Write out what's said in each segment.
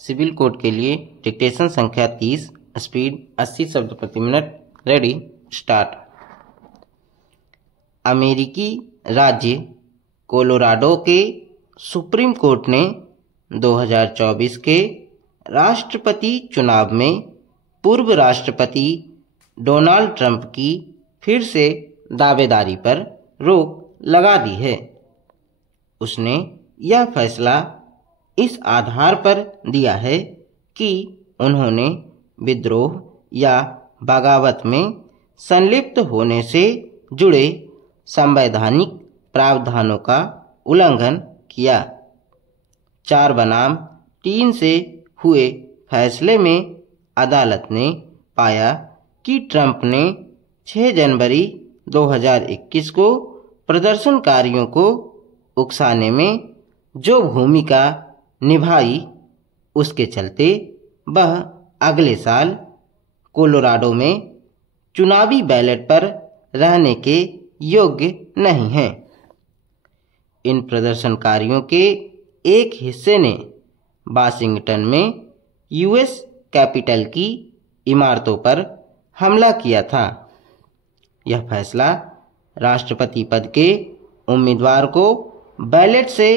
Civil code के लिए dictation संख्या 30, स्पीड 80 शब्द प्रति मिनट। Ready, start. अमेरिकी राज्य कोलोराडो के सुप्रीम कोर्ट ने 2024 के राष्ट्रपति चुनाव में पूर्व राष्ट्रपति डोनाल्ड ट्रंप की फिर से दावेदारी पर रोक लगा दी है। उसने यह फैसला इस आधार पर दिया है कि उन्होंने विद्रोह या बगावत में संलिप्त होने से जुड़े संवैधानिक प्रावधानों का उल्लंघन किया। 4 बनाम 3 से हुए फैसले में अदालत ने पाया कि ट्रंप ने 6 जनवरी 2021 को प्रदर्शनकारियों को उकसाने में जो भूमिका निभाई, उसके चलते वह अगले साल कोलोराडो में चुनावी बैलेट पर रहने के योग्य नहीं हैं। इन प्रदर्शनकारियों के एक हिस्से ने वाशिंगटन में यूएस कैपिटल की इमारतों पर हमला किया था। यह फैसला राष्ट्रपति पद के उम्मीदवार को बैलेट से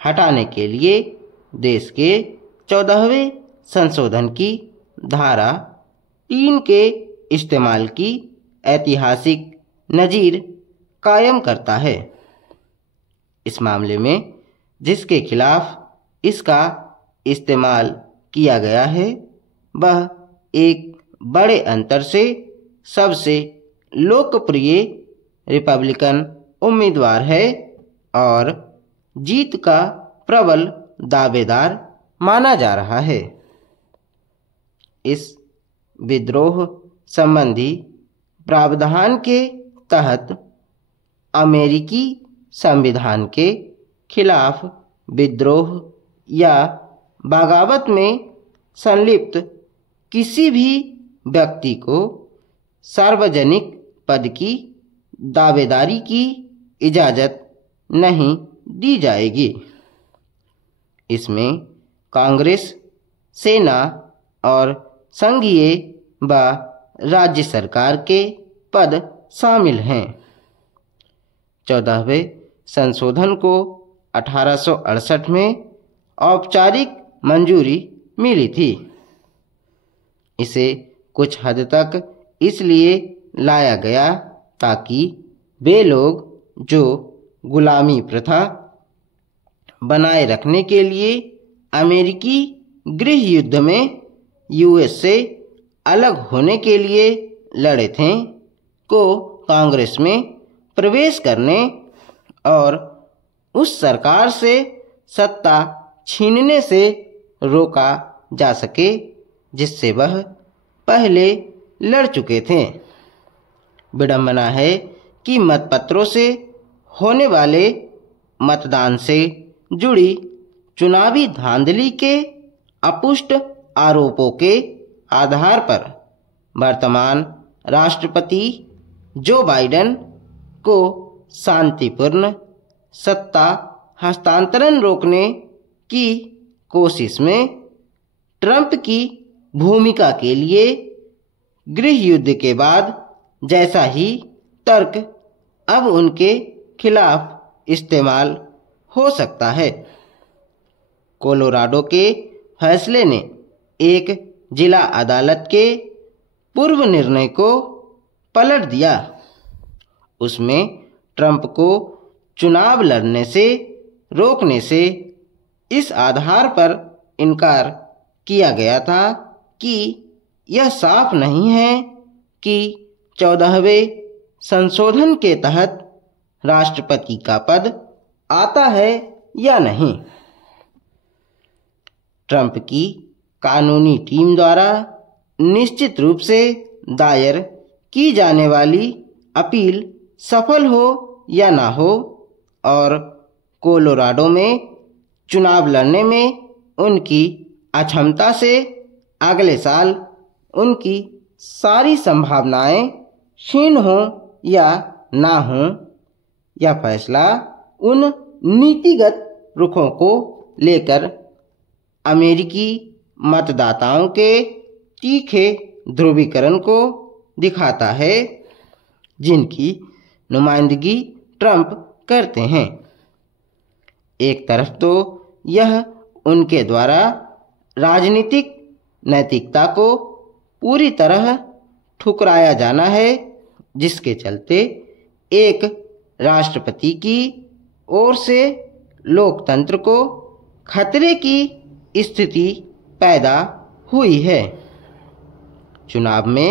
हटाने के लिए देश के 14वें संशोधन की धारा 3 के इस्तेमाल की ऐतिहासिक नज़ीर कायम करता है। इस मामले में जिसके खिलाफ इसका इस्तेमाल किया गया है, वह एक बड़े अंतर से सबसे लोकप्रिय रिपब्लिकन उम्मीदवार है और जीत का प्रबल दावेदार माना जा रहा है। इस विद्रोह संबंधी प्रावधान के तहत अमेरिकी संविधान के खिलाफ विद्रोह या बगावत में संलिप्त किसी भी व्यक्ति को सार्वजनिक पद की दावेदारी की इजाज़त नहीं दी जाएगी। इसमें कांग्रेस, सेना और संघीय व राज्य सरकार के पद शामिल हैं। 14वें संशोधन को 1868 में औपचारिक मंजूरी मिली थी। इसे कुछ हद तक इसलिए लाया गया ताकि वे लोग जो गुलामी प्रथा बनाए रखने के लिए अमेरिकी गृह युद्ध में यूएस से अलग होने के लिए लड़े थे, को कांग्रेस में प्रवेश करने और उस सरकार से सत्ता छीनने से रोका जा सके जिससे वह पहले लड़ चुके थे। विडंबना है कि मतपत्रों से होने वाले मतदान से जुड़ी चुनावी धांधली के अपुष्ट आरोपों के आधार पर वर्तमान राष्ट्रपति जो बाइडेन को शांतिपूर्ण सत्ता हस्तांतरण रोकने की कोशिश में ट्रंप की भूमिका के लिए गृह युद्ध के बाद जैसा ही तर्क अब उनके खिलाफ इस्तेमाल हो सकता है। कोलोराडो के फैसले ने एक जिला अदालत के पूर्व निर्णय को पलट दिया। उसमें ट्रंप को चुनाव लड़ने से रोकने से इस आधार पर इनकार किया गया था कि यह साफ नहीं है कि 14वें संशोधन के तहत राष्ट्रपति का पद आता है या नहीं। ट्रंप की कानूनी टीम द्वारा निश्चित रूप से दायर की जाने वाली अपील सफल हो या ना हो और कोलोराडो में चुनाव लड़ने में उनकी अक्षमता से अगले साल उनकी सारी संभावनाएं क्षीण हो या ना हो, यह फैसला उन नीतिगत रुखों को लेकर अमेरिकी मतदाताओं के तीखे ध्रुवीकरण को दिखाता है, जिनकी नुमाइंदगी ट्रंप करते हैं। एक तरफ तो यह उनके द्वारा राजनीतिक नैतिकता को पूरी तरह ठुकराया जाना है, जिसके चलते एक राष्ट्रपति की ओर से लोकतंत्र को खतरे की स्थिति पैदा हुई है। चुनाव में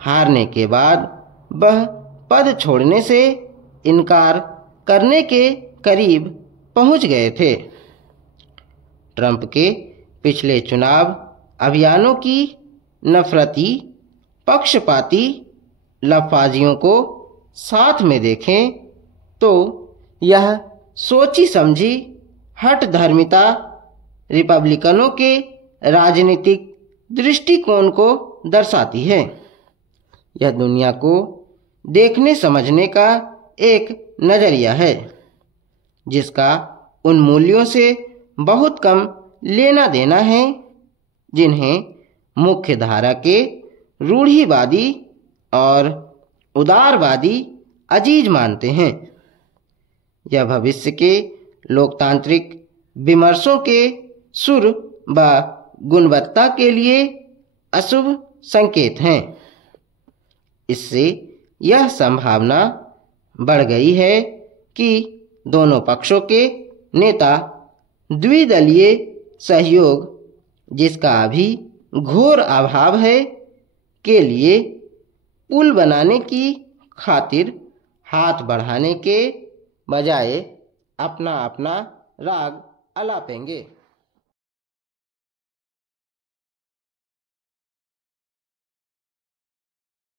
हारने के बाद वह पद छोड़ने से इनकार करने के करीब पहुंच गए थे। ट्रंप के पिछले चुनाव अभियानों की नफरती, पक्षपाती लफाजियों को साथ में देखें तो यह सोची समझी हठधर्मिता रिपब्लिकनों के राजनीतिक दृष्टिकोण को दर्शाती है। यह दुनिया को देखने समझने का एक नज़रिया है, जिसका उन मूल्यों से बहुत कम लेना देना है जिन्हें मुख्य धारा के रूढ़िवादी और उदारवादी अजीज मानते हैं। यह भविष्य के लोकतांत्रिक विमर्शों के सुर व गुणवत्ता के लिए अशुभ संकेत हैं। इससे यह संभावना बढ़ गई है कि दोनों पक्षों के नेता द्विदलीय सहयोग, जिसका अभी घोर अभाव है, के लिए पुल बनाने की खातिर हाथ बढ़ाने के बजाय अपना अपना राग अलापेंगे।